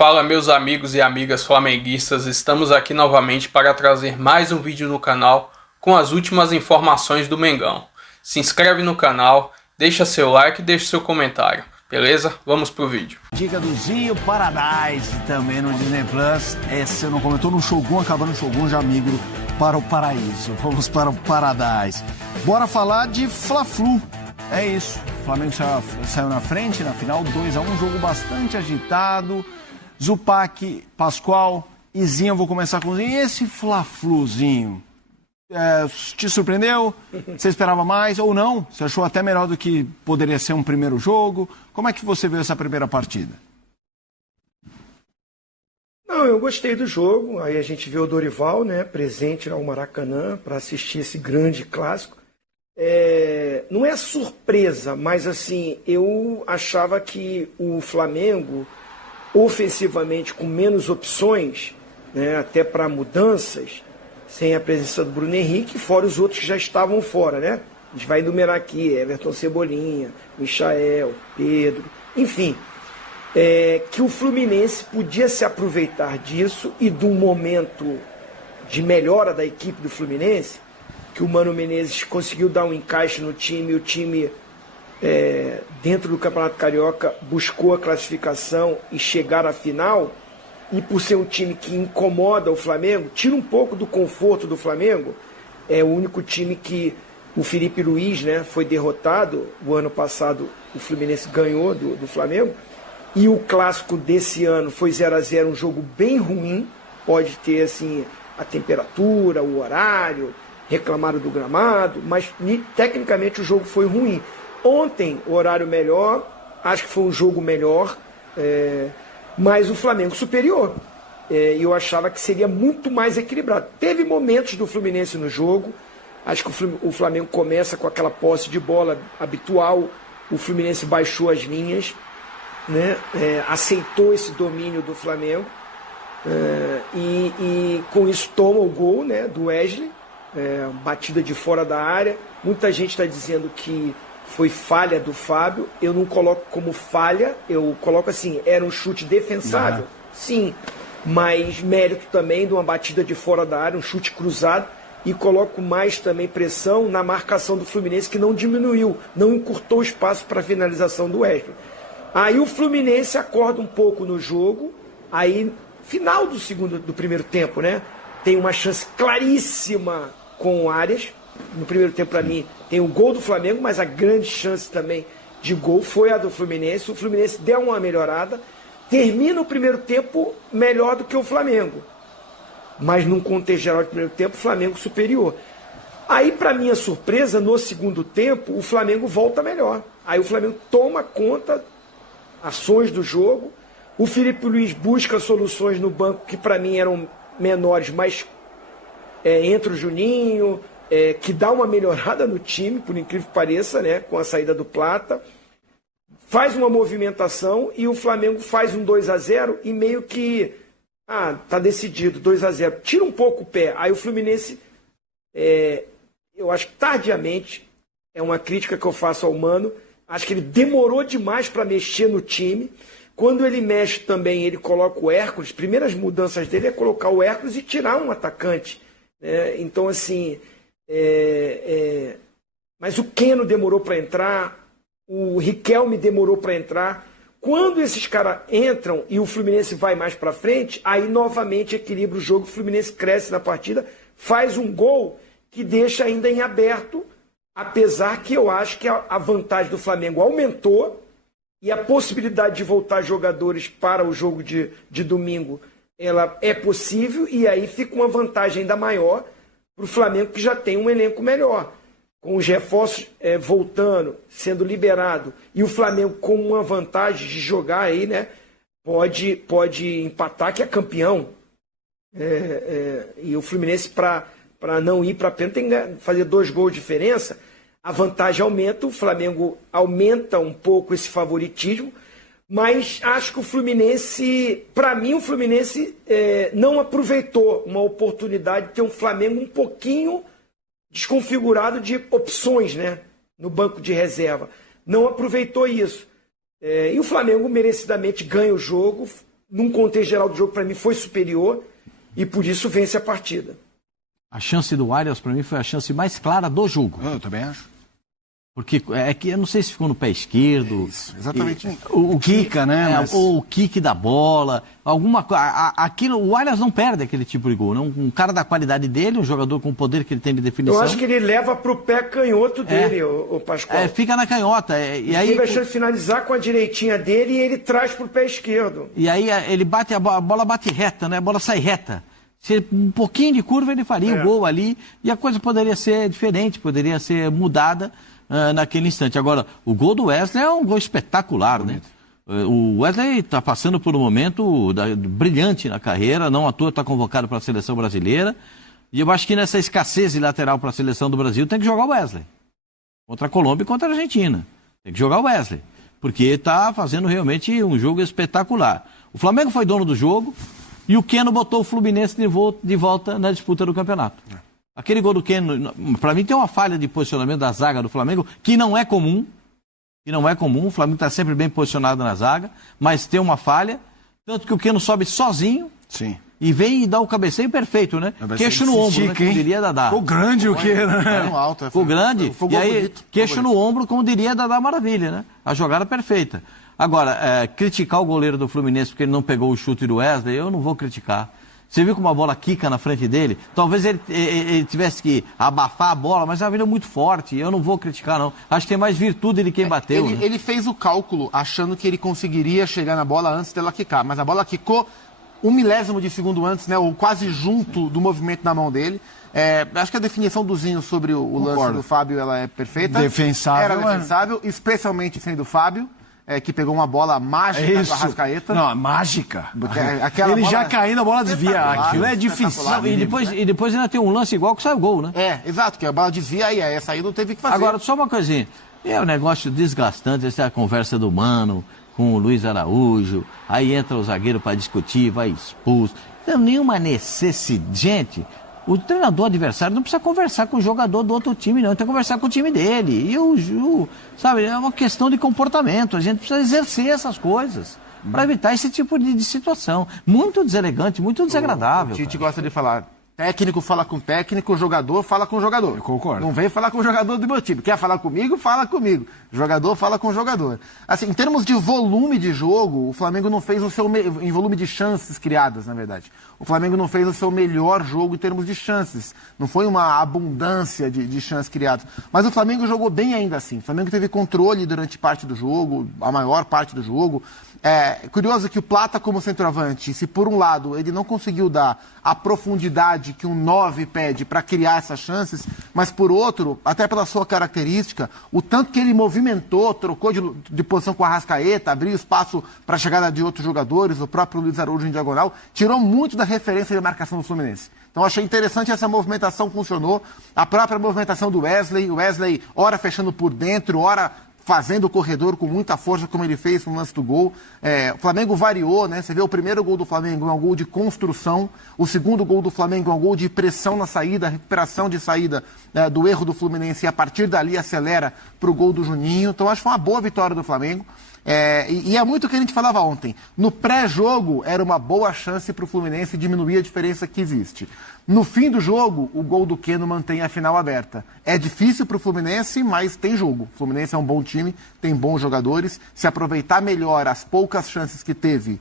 Fala meus amigos e amigas flamenguistas, estamos aqui novamente para trazer mais um vídeo no canal com as últimas informações do Mengão. Se inscreve no canal, deixa seu like e deixa seu comentário, beleza? Vamos pro vídeo. Dica do Zinho Paradise, também no Disney Plus. Esse eu não comentou no Shogun, acabando no Shogun, já migro para o paraíso. Vamos para o Paradise. Bora falar de Fla-Flu. É isso, o Flamengo saiu na frente na final, 2-1, um jogo bastante agitado. Zupac, Pascoal e Zinho, eu vou começar com o Zinho. E esse Fla-Fluzinho, te surpreendeu? Você esperava mais ou não? Você achou até melhor do que poderia ser um primeiro jogo? Como é que você viu essa primeira partida? Não, eu gostei do jogo. Aí a gente vê o Dorival, né, presente ao Maracanã para assistir esse grande clássico. Não é surpresa, mas assim, eu achava que o Flamengo, ofensivamente, com menos opções, né, até para mudanças, sem a presença do Bruno Henrique, fora os outros que já estavam fora, né? A gente vai enumerar aqui, Everton Cebolinha, Michael, Pedro, enfim, que o Fluminense podia se aproveitar disso e de um momento de melhora da equipe do Fluminense, que o Mano Menezes conseguiu dar um encaixe no time, o time dentro do Campeonato Carioca buscou a classificação e chegar à final, e por ser um time que incomoda o Flamengo, tira um pouco do conforto do Flamengo. É o único time que o Felipe Luiz, né, foi derrotado. O ano passado o Fluminense ganhou do Flamengo, e o clássico desse ano foi 0-0, um jogo bem ruim. Pode ter assim a temperatura, o horário, reclamaram do gramado, mas tecnicamente o jogo foi ruim. Ontem, o horário melhor, acho que foi um jogo melhor, mas o Flamengo superior. E eu achava que seria muito mais equilibrado. Teve momentos do Fluminense no jogo, acho que o Flamengo começa com aquela posse de bola habitual, o Fluminense baixou as linhas, né? Aceitou esse domínio do Flamengo, e com isso toma o gol, né, do Wesley, batida de fora da área. Muita gente está dizendo que foi falha do Fábio. Eu não coloco como falha, eu coloco assim, era um chute defensável, sim, mas mérito também de uma batida de fora da área, um chute cruzado, e coloco mais também pressão na marcação do Fluminense, que não diminuiu, não encurtou o espaço para a finalização do Wesley. Aí o Fluminense acorda um pouco no jogo, aí final do primeiro tempo, né, tem uma chance claríssima com o Arias. No primeiro tempo, para mim, tem o gol do Flamengo, mas a grande chance também de gol foi a do Fluminense. O Fluminense deu uma melhorada, termina o primeiro tempo melhor do que o Flamengo, mas num contexto geral de primeiro tempo, o Flamengo superior. Aí, para minha surpresa, no segundo tempo, o Flamengo volta melhor. Aí o Flamengo toma conta, ações do jogo. O Felipe Luiz busca soluções no banco que para mim eram menores, mas entra o Juninho, que dá uma melhorada no time, por incrível que pareça, né, com a saída do Plata, faz uma movimentação e o Flamengo faz um 2-0 e meio que tá decidido, 2-0, tira um pouco o pé. Aí o Fluminense, eu acho que tardiamente, é uma crítica que eu faço ao Mano, acho que ele demorou demais para mexer no time. Quando ele mexe também, ele coloca o Hércules, primeiras mudanças dele é colocar o Hércules e tirar um atacante, então assim, mas o Keno demorou para entrar, o Riquelme demorou para entrar. Quando esses caras entram e o Fluminense vai mais para frente, aí novamente equilibra o jogo, o Fluminense cresce na partida, faz um gol que deixa ainda em aberto, apesar que eu acho que a vantagem do Flamengo aumentou e a possibilidade de voltar jogadores para o jogo de domingo, ela é possível, e aí fica uma vantagem ainda maior para o Flamengo, que já tem um elenco melhor, com os reforços voltando, sendo liberado, e o Flamengo com uma vantagem de jogar aí, né, pode empatar, que é campeão, e o Fluminense, para não ir para a pênalti, tem que fazer 2 gols de diferença, a vantagem aumenta, o Flamengo aumenta um pouco esse favoritismo, mas acho que o Fluminense, para mim, o Fluminense não aproveitou uma oportunidade de ter um Flamengo um pouquinho desconfigurado de opções, né, no banco de reserva. Não aproveitou isso. E o Flamengo merecidamente ganha o jogo, num contexto geral do jogo, para mim, foi superior e por isso vence a partida. A chance do Arias, para mim, foi a chance mais clara do jogo. Eu também acho. Porque é que eu não sei se ficou no pé esquerdo. Isso, exatamente. O quica, né? Mas... Ou o kick da bola. Alguma coisa. O Arias não perde aquele tipo de gol. Não? Um cara da qualidade dele, um jogador com o poder que ele tem de definição. Eu acho que ele leva pro pé canhoto dele, o Pascoal. Fica na canhota. E aí teve a chance de finalizar com a direitinha dele e ele traz pro pé esquerdo. E aí ele bate, a bola bate reta, né? A bola sai reta. Se um pouquinho de curva ele faria o gol ali. E a coisa poderia ser diferente, poderia ser mudada naquele instante. Agora, o gol do Wesley é um gol espetacular, né? O Wesley está passando por um momento brilhante na carreira, não à toa está convocado para a seleção brasileira. E eu acho que nessa escassez de lateral para a seleção do Brasil tem que jogar o Wesley. Contra a Colômbia e contra a Argentina. Tem que jogar o Wesley. Porque está fazendo realmente um jogo espetacular. O Flamengo foi dono do jogo e o Keno botou o Fluminense de volta na disputa do campeonato. Aquele gol do Keno, para mim tem uma falha de posicionamento da zaga do Flamengo, que não é comum. O Flamengo está sempre bem posicionado na zaga, mas tem uma falha. Tanto que o Keno sobe sozinho. Sim. E vem e dá o cabeceio perfeito, né? Queixo no ombro, né? Como diria Dadá. Ficou grande o Keno, né? Ficou grande. E aí, queixo no ombro, como diria Dadá Maravilha, né? A jogada perfeita. Agora, criticar o goleiro do Fluminense porque ele não pegou o chute do Wesley, eu não vou criticar. Você viu como a bola quica na frente dele? Talvez ele tivesse que abafar a bola, mas a vida é muito forte. Eu não vou criticar, não. Acho que tem mais virtude de quem bateu. Ele fez o cálculo achando que ele conseguiria chegar na bola antes dela quicar. Mas a bola quicou 1/1000 de segundo antes, né? Ou quase junto do movimento na mão dele. Acho que a definição do Zinho sobre o lance do Fábio ela é perfeita. Defensável. Era defensável, especialmente sendo o Fábio. Que pegou uma bola mágica do Arrascaeta. Não, mágica. Ele já caindo, a bola desvia. Aquilo é difícil. E depois ainda tem um lance igual que sai o gol, né? Exato, que a bola desvia e essa aí não teve que fazer. Agora, só uma coisinha. É um negócio desgastante, essa é a conversa do Mano com o Luiz Araújo. Aí entra o zagueiro para discutir, vai expulso. Então, nenhuma necessidade. Gente, o treinador adversário não precisa conversar com o jogador do outro time, não. Ele tem que conversar com o time dele. E sabe, é uma questão de comportamento. A gente precisa exercer essas coisas para evitar esse tipo de situação. Muito deselegante, muito desagradável. O Tite gosta de falar. Técnico fala com técnico, jogador fala com jogador. Eu concordo. Não vem falar com o jogador do meu time. Quer falar comigo? Fala comigo. Jogador fala com o jogador. Assim, em termos de volume de jogo, o Flamengo não fez o seu... Em volume de chances criadas, na verdade. O Flamengo não fez o seu melhor jogo em termos de chances. Não foi uma abundância de chances criadas. Mas o Flamengo jogou bem ainda assim. O Flamengo teve controle durante parte do jogo, a maior parte do jogo. Curioso que o Plata, como centroavante, se por um lado ele não conseguiu dar a profundidade que um 9 pede para criar essas chances, mas por outro, até pela sua característica, o tanto que ele movimentou, trocou de posição com a Arrascaeta, abriu espaço para a chegada de outros jogadores, o próprio Luiz Araújo em diagonal, tirou muito da referência de marcação do Fluminense. Então achei interessante essa movimentação, funcionou. A própria movimentação do Wesley, ora fechando por dentro, ora fazendo o corredor com muita força, como ele fez no lance do gol. O Flamengo variou, né? Você vê o primeiro gol do Flamengo é um gol de construção, o segundo gol do Flamengo é um gol de pressão na saída, recuperação de saída do erro do Fluminense, e a partir dali acelera para o gol do Juninho. Então acho que foi uma boa vitória do Flamengo. E é muito o que a gente falava ontem. No pré-jogo era uma boa chance para o Fluminense diminuir a diferença que existe. No fim do jogo, o gol do Keno mantém a final aberta. É difícil para o Fluminense, mas tem jogo. O Fluminense é um bom time, tem bons jogadores. Se aproveitar melhor as poucas chances que teve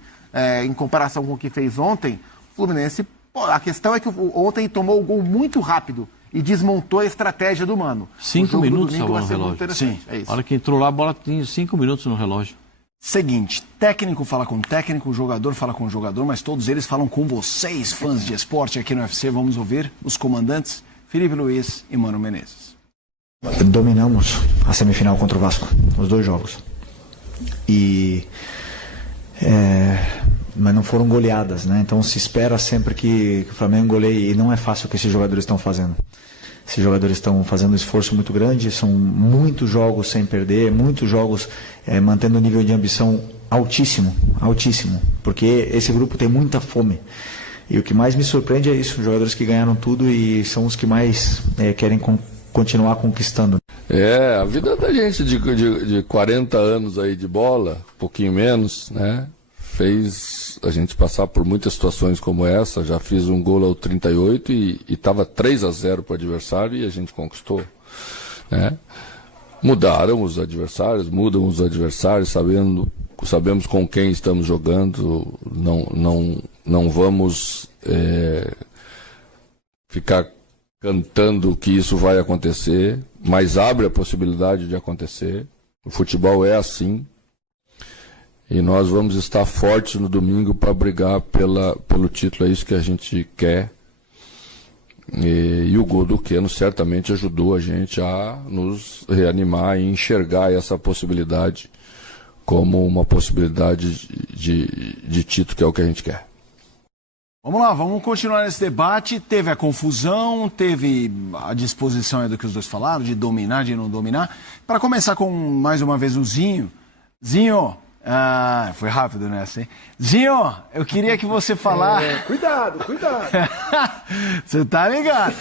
em comparação com o que fez ontem, o Fluminense... a questão é que ontem tomou o gol muito rápido e desmontou a estratégia do Mano. 5 minutos salvou no relógio. Sim, é isso. A hora que entrou lá, a bola tinha 5 minutos no relógio. Seguinte, técnico fala com técnico, jogador fala com jogador, mas todos eles falam com vocês, fãs de esporte aqui no UFC. Vamos ouvir os comandantes Felipe Luiz e Mano Menezes. Dominamos a semifinal contra o Vasco, os 2 jogos. Mas não foram goleadas, né? Então se espera sempre que o Flamengo goleie, e não é fácil o que esses jogadores estão fazendo. Esses jogadores estão fazendo um esforço muito grande, são muitos jogos sem perder, muitos jogos mantendo um nível de ambição altíssimo, porque esse grupo tem muita fome. E o que mais me surpreende é isso, os jogadores que ganharam tudo e são os que mais querem continuar conquistando. A vida da gente de 40 anos aí de bola, um pouquinho menos, né? Fez a gente passar por muitas situações como essa. Já fiz um gol ao 38 e estava 3-0 para o adversário e a gente conquistou, né? Mudaram os adversários, mudam os adversários, sabemos com quem estamos jogando, não vamos ficar cantando que isso vai acontecer, mas abre a possibilidade de acontecer. O futebol é assim. E nós vamos estar fortes no domingo para brigar pelo título, é isso que a gente quer. E o gol do Keno certamente ajudou a gente a nos reanimar e enxergar essa possibilidade como uma possibilidade de título, que é o que a gente quer. Vamos lá, vamos continuar nesse debate. Teve a confusão, teve a disposição do que os dois falaram, de dominar, de não dominar. Para começar com, mais uma vez, o Zinho. Zinho, foi rápido nessa, hein? Zinho, eu queria que você falasse... Cuidado. Você tá ligado.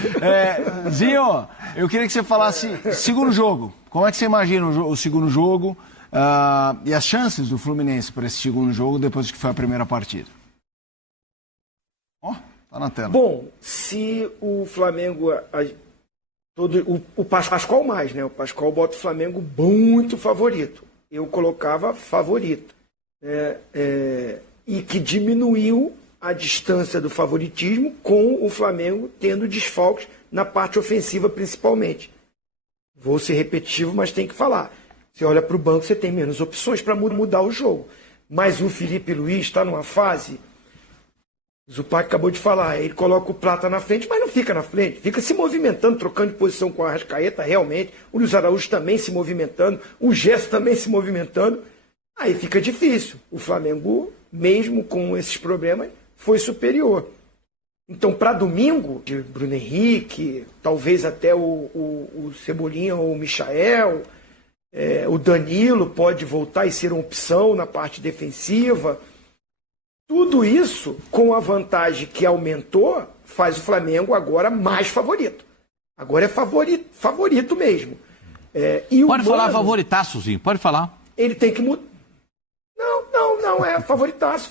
Zinho, eu queria que você falasse segundo jogo. Como é que você imagina o segundo jogo e as chances do Fluminense para esse segundo jogo depois que foi a primeira partida? Tá na tela. Bom, se o Flamengo... o Pascoal mais, né? O Pascoal bota o Flamengo muito favorito. Eu colocava favorito. E que diminuiu a distância do favoritismo com o Flamengo tendo desfalques na parte ofensiva principalmente. Vou ser repetitivo, mas tem que falar. Você olha para o banco, você tem menos opções para mudar o jogo. Mas o Felipe Luiz está numa fase... O Zupac acabou de falar, ele coloca o Plata na frente, mas não fica na frente, fica se movimentando, trocando de posição com a Arrascaeta, realmente, o Luiz Araújo também se movimentando, o Gerson também se movimentando, aí fica difícil. O Flamengo, mesmo com esses problemas, foi superior. Então, para domingo, de Bruno Henrique, talvez até o Cebolinha ou o Michael, o Danilo pode voltar e ser uma opção na parte defensiva. Tudo isso, com a vantagem que aumentou, faz o Flamengo agora mais favorito. Agora é favorito mesmo. Pode falar favoritaçozinho, pode falar. Ele tem que mudar. Não, é favoritaço.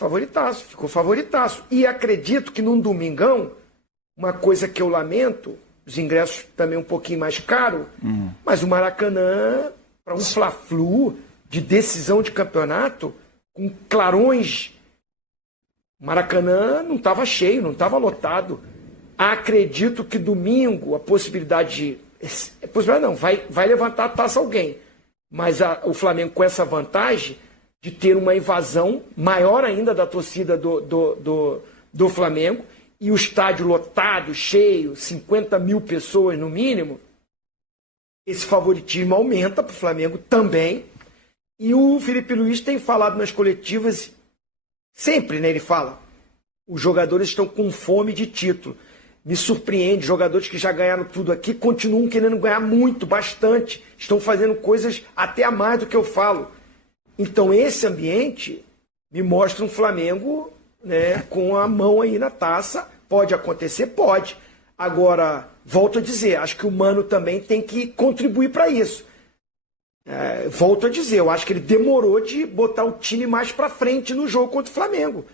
Ficou favoritaço. E acredito que num domingão, uma coisa que eu lamento, os ingressos também um pouquinho mais caros, mas o Maracanã, para um Fla-Flu de decisão de campeonato, com clarões... Maracanã não estava cheio, não estava lotado. Acredito que domingo a possibilidade vai levantar a taça alguém. Mas o Flamengo com essa vantagem de ter uma invasão maior ainda da torcida do Flamengo e o estádio lotado, cheio, 50 mil pessoas no mínimo, esse favoritismo aumenta para o Flamengo também. E o Felipe Luiz tem falado nas coletivas... Sempre, né, ele fala, os jogadores estão com fome de título. Me surpreende, jogadores que já ganharam tudo aqui continuam querendo ganhar muito, bastante. Estão fazendo coisas até a mais do que eu falo. Então esse ambiente me mostra um Flamengo, né, com a mão aí na taça. Pode acontecer? Pode. Agora, volto a dizer, acho que o Mano também tem que contribuir para isso. Volto a dizer, eu acho que ele demorou de botar o time mais pra frente no jogo contra o Flamengo.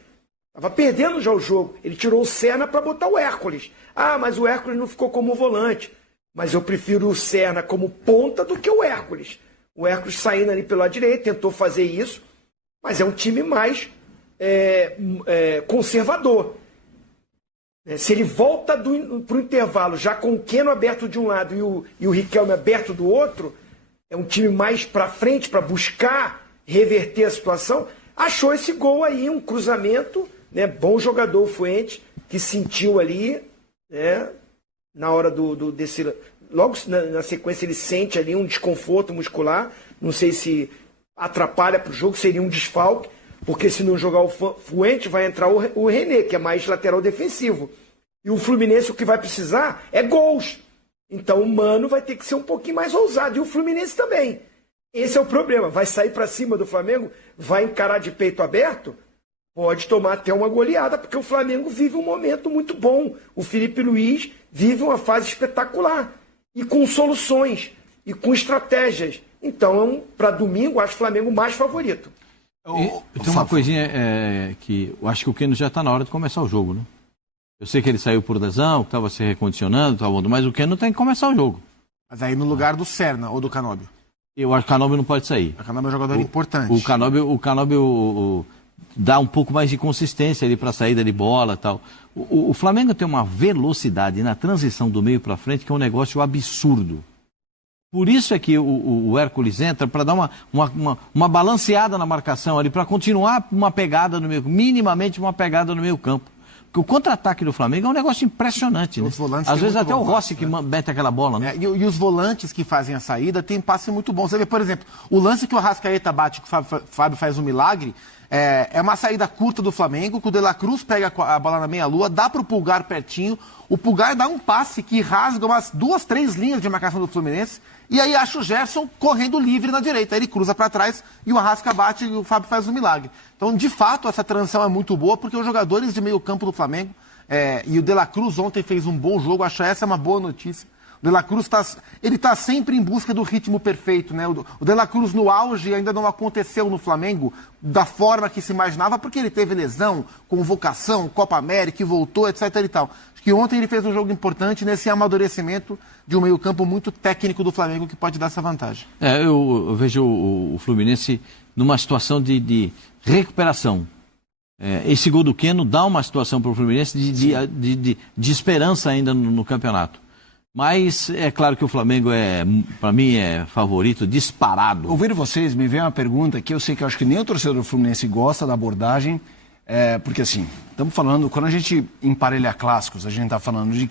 Tava perdendo já o jogo. Ele tirou o Serna para botar o Hércules. Mas o Hércules não ficou como volante. Mas eu prefiro o Serna como ponta do que o Hércules. O Hércules saindo ali pela direita, tentou fazer isso, mas é um time mais conservador. Se ele volta pro intervalo já com o Keno aberto de um lado e o Riquelme aberto do outro... É um time mais para frente, para buscar reverter a situação. Achou esse gol aí, um cruzamento, né? Bom jogador o Fuentes, que sentiu ali, né? Na hora desse... Logo na sequência ele sente ali um desconforto muscular. Não sei se atrapalha para o jogo, seria um desfalque, porque se não jogar o Fuentes vai entrar o René, que é mais lateral defensivo. E o Fluminense o que vai precisar é gols. Então o Mano vai ter que ser um pouquinho mais ousado. E o Fluminense também. Esse é o problema. Vai sair para cima do Flamengo? Vai encarar de peito aberto? Pode tomar até uma goleada, porque o Flamengo vive um momento muito bom. O Felipe Luiz vive uma fase espetacular. E com soluções. E com estratégias. Então, para domingo, acho o Flamengo mais favorito. Tem uma coisinha que eu acho que o Keno já está na hora de começar o jogo, né? Eu sei que ele saiu por lesão, que estava se recondicionando, mas o Keno tem que começar o jogo. Mas aí no lugar do Serna ou do Canóbio? Eu acho que o Canóbio não pode sair. O Canóbio é um jogador importante. O Canóbio dá um pouco mais de consistência ali para a saída de bola e tal. O Flamengo tem uma velocidade na transição do meio para frente que é um negócio absurdo. Por isso é que o Hércules entra para dar uma balanceada na marcação ali, para continuar uma pegada no meio, minimamente uma pegada no meio campo. Porque o contra-ataque do Flamengo é um negócio impressionante, né? Às vezes até o Rossi que mete aquela bola, né? E os volantes que fazem a saída tem passe muito bom. Você vê, por exemplo, o lance que o Arrascaeta bate, que o Fábio faz um milagre, é uma saída curta do Flamengo, que o De La Cruz pega a bola na meia-lua, dá pro Pulgar pertinho, o Pulgar dá um passe que rasga umas 2, 3 linhas de marcação do Fluminense, e aí acha o Gerson correndo livre na direita. Aí ele cruza para trás e o Arrasca bate e o Fábio faz um milagre. Então, de fato, essa transição é muito boa, porque os jogadores de meio campo do Flamengo, e o De La Cruz ontem fez um bom jogo, acho essa uma boa notícia. O De La Cruz está sempre em busca do ritmo perfeito, né? O De La Cruz no auge ainda não aconteceu no Flamengo da forma que se imaginava, porque ele teve lesão, convocação, Copa América, voltou, etc. e tal. Acho que ontem ele fez um jogo importante nesse amadurecimento de um meio-campo muito técnico do Flamengo que pode dar essa vantagem. Eu vejo o Fluminense numa situação de recuperação. Esse gol do Keno dá uma situação para o Fluminense de esperança ainda no campeonato. Mas é claro que o Flamengo para mim, é favorito, disparado. Ouvindo vocês, me veio uma pergunta que eu sei que eu acho que nem o torcedor do Fluminense gosta da abordagem, porque assim, estamos falando, quando a gente emparelha clássicos, a gente está falando de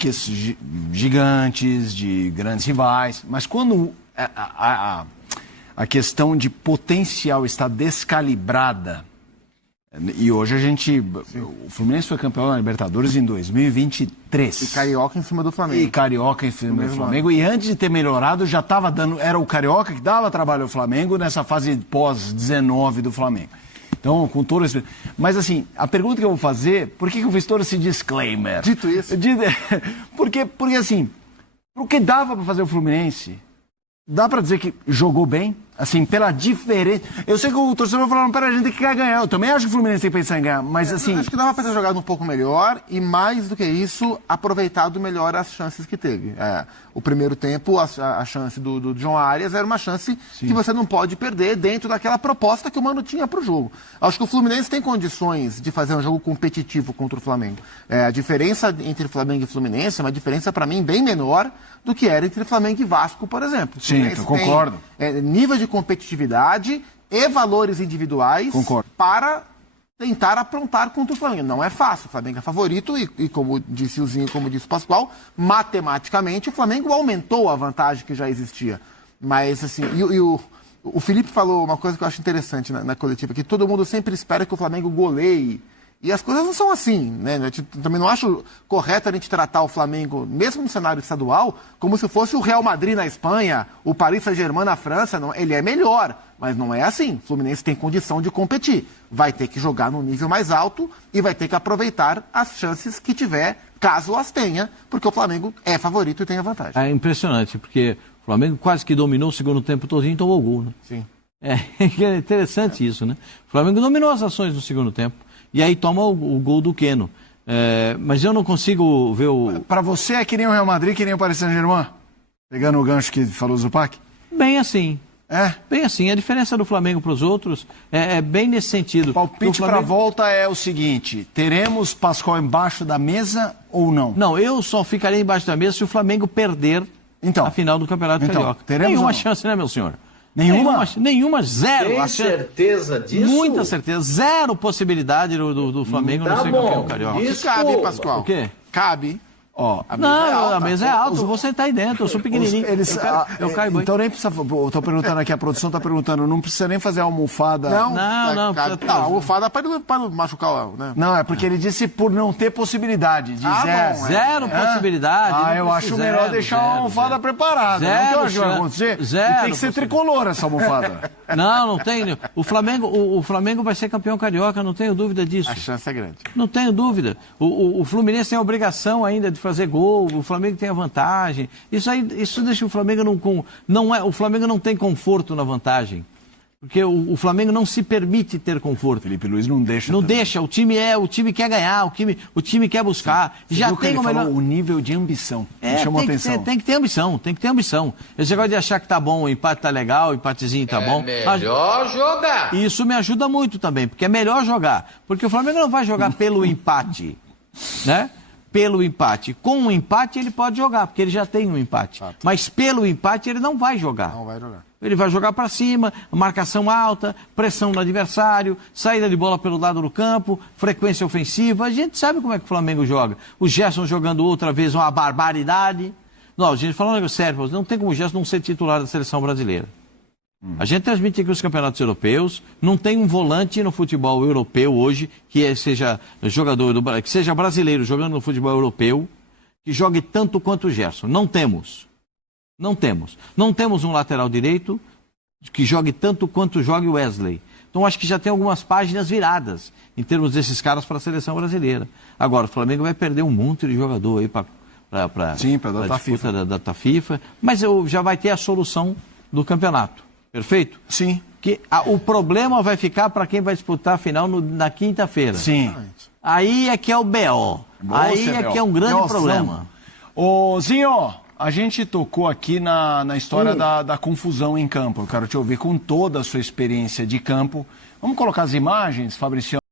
gigantes, de grandes rivais, mas quando a questão de potencial está descalibrada, e hoje o Fluminense foi campeão da Libertadores em 2023. E Carioca em cima do Flamengo. Do Flamengo. E antes de ter melhorado, já estava dando... Era o Carioca que dava trabalho ao Flamengo nessa fase pós-19 do Flamengo. Então, com todo esse... Mas assim, a pergunta que eu vou fazer, por que eu fiz todo esse disclaimer? Dito isso. Porque assim, o que dava para fazer o Fluminense, dá para dizer que jogou bem? Assim, pela diferença... Eu sei que o torcedor vai falar, não, pera, a gente tem que ganhar. Eu também acho que o Fluminense tem que pensar em ganhar, mas assim... Acho que dava para ter jogado um pouco melhor e, mais do que isso, aproveitado melhor as chances que teve. O primeiro tempo, a chance do John Arias era uma chance que você não pode perder dentro daquela proposta que o Mano tinha para o jogo. Acho que o Fluminense tem condições de fazer um jogo competitivo contra o Flamengo. A diferença entre Flamengo e Fluminense é uma diferença, para mim, bem menor do que era entre Flamengo e Vasco, por exemplo. Sim, eu concordo. Nível de competitividade e valores individuais para tentar aprontar contra o Flamengo. Não é fácil, o Flamengo é favorito e como disse o Zinho, como disse o Pascoal, matematicamente o Flamengo aumentou a vantagem que já existia. Mas assim, o Felipe falou uma coisa que eu acho interessante na coletiva, que todo mundo sempre espera que o Flamengo goleie. E as coisas não são assim, né? Eu também não acho correto a gente tratar o Flamengo, mesmo no cenário estadual, como se fosse o Real Madrid na Espanha, o Paris Saint-Germain na França. Não, ele é melhor, mas não é assim. O Fluminense tem condição de competir. Vai ter que jogar no nível mais alto e vai ter que aproveitar as chances que tiver, caso as tenha, porque o Flamengo é favorito e tem a vantagem. É impressionante, porque o Flamengo quase que dominou o segundo tempo todinho e tomou o gol, né? Sim. É interessante isso, né? O Flamengo dominou as ações no segundo tempo. E aí toma o gol do Keno. Mas eu não consigo ver o... Para você é que nem o Real Madrid, que nem o Paris Saint-Germain? Pegando o gancho que falou o Zupac? Bem assim. Bem assim. A diferença do Flamengo para os outros é bem nesse sentido. O palpite para a volta é o seguinte: teremos Pascoal embaixo da mesa ou não? Não, eu só ficarei embaixo da mesa se o Flamengo perder a final do Campeonato Carioca. Nenhuma chance, né, meu senhor? Nenhuma? Zero. Tem certeza disso? Muita certeza. Zero possibilidade do Flamengo não ser campeão carioca. Isso cabe, Pascoal. O quê? Cabe. A mesa é alta. Eu vou sentar aí dentro. Eu sou pequenininho. Eu caio bem. Então nem precisa... Estou perguntando aqui, a produção está perguntando, não precisa nem fazer a almofada... Não. A almofada para não machucar, né? Não, é porque ele disse por não ter possibilidade. Zero possibilidade. Eu acho melhor deixar a almofada preparada. Não tem o que vai acontecer. Tem que ser tricolor essa almofada. Não tem. O Flamengo vai ser campeão carioca, não tenho dúvida disso. A chance é grande. Não tenho dúvida. O Fluminense tem a obrigação ainda de fazer gol, o Flamengo tem a vantagem. Isso deixa o Flamengo o Flamengo não tem conforto na vantagem. Porque o Flamengo não se permite ter conforto. Felipe Luiz não deixa. Não também. deixa, o time quer ganhar, o time quer buscar. Você Já viu que tem ele o melhor. falou, o nível de ambição. Me chamou a atenção. Tem que ter ambição, tem que ter ambição. Esse negócio de achar que tá bom, o empate tá legal, o empatezinho tá bom. Melhor jogar. E isso me ajuda muito também, porque é melhor jogar. Porque o Flamengo não vai jogar pelo empate, né? Pelo empate. Com um empate ele pode jogar, porque ele já tem um empate. Fato. Mas pelo empate ele não vai jogar. Não vai jogar. Ele vai jogar para cima, marcação alta, pressão no adversário, saída de bola pelo lado do campo, frequência ofensiva. A gente sabe como é que o Flamengo joga. O Gerson jogando outra vez uma barbaridade. Não, a gente falando um negócio sério, não tem como o Gerson não ser titular da seleção brasileira. A gente transmite aqui os campeonatos europeus, não tem um volante no futebol europeu hoje que seja jogador que seja brasileiro jogando no futebol europeu que jogue tanto quanto o Gerson. Não temos. Não temos. Não temos um lateral direito que jogue tanto quanto jogue o Wesley. Então acho que já tem algumas páginas viradas em termos desses caras para a seleção brasileira. Agora, o Flamengo vai perder um monte de jogador aí para a data disputa da data FIFA, mas já vai ter a solução do campeonato. Perfeito? Sim. O problema vai ficar para quem vai disputar a final na quinta-feira. Sim. Aí é que é o BO. Aí é que é um grande problema. Ô, Zinho, a gente tocou aqui na história da confusão em campo. Eu quero te ouvir com toda a sua experiência de campo. Vamos colocar as imagens, Fabriciano?